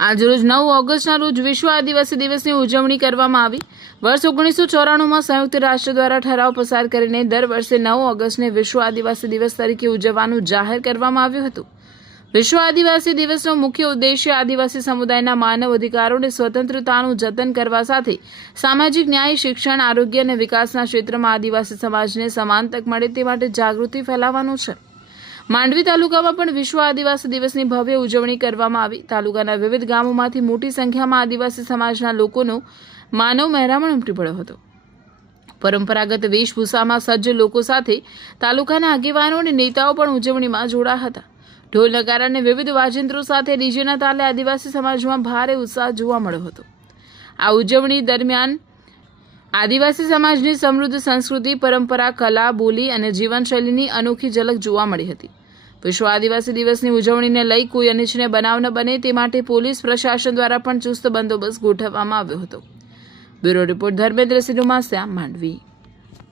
આજરોજ 9 ઓગસ્ટના રોજ વિશ્વ આદિવાસી દિવસની ઉજવણી કરવામાં આવી। વર્ષ 1994માં સંયુક્ત રાષ્ટ્ર દ્વારા ઠરાવ પસાર કરીને દર વર્ષે 9 ઓગસ્ટને વિશ્વ આદિવાસી દિવસ તરીકે ઉજવવાનું જાહેર કરવામાં આવ્યું હતું। વિશ્વ આદિવાસી દિવસનો મુખ્ય ઉદ્દેશ્ય આદિવાસી સમુદાયના માનવ અધિકારોને સ્વતંત્રતાનું જતન કરવા સાથે સામાજિક ન્યાય, શિક્ષણ, આરોગ્ય અને વિકાસના ક્ષેત્રમાં આદિવાસી સમાજને સમાન તક મળે તે માટે જાગૃતિ ફેલાવવાનો છે। માંડવી તાલુકામાં પણ વિશ્વ આદિવાસી દિવસની ભવ્ય ઉજવણી કરવામાં આવી। તાલુકાના વિવિધ ગામોમાંથી મોટી સંખ્યામાં આદિવાસી સમાજના લોકોનો માનવ મહેરામણ ઉમટી પડ્યો હતો। પરંપરાગત વેશભૂષામાં સજ્જ લોકો સાથે તાલુકાના આગેવાનો અને નેતાઓ પણ ઉજવણીમાં જોડાયા હતા। ઢોલ નગારા અને વિવિધ વાજિંત્રો સાથે ડીજેના તાલે આદિવાસી સમાજમાં ભારે ઉત્સાહ જોવા મળ્યો હતો। આ ઉજવણી દરમિયાન આદિવાસી સમાજની સમૃદ્ધ સંસ્કૃતિ, પરંપરા, કલા, બોલી અને જીવનશૈલીની અનોખી ઝલક જોવા મળી હતી। વિશ્વ આદિવાસી દિવસની ઉજવણીને લઈ કોઈ અનિચ્છનીય બનાવ ન બને તે માટે પોલીસ પ્રશાસન દ્વારા પણ ચુસ્ત બંદોબસ્ત ગોઠવવામાં આવ્યો હતો। Bureau report Dharmendrasinh Rumasiya, Mandvi.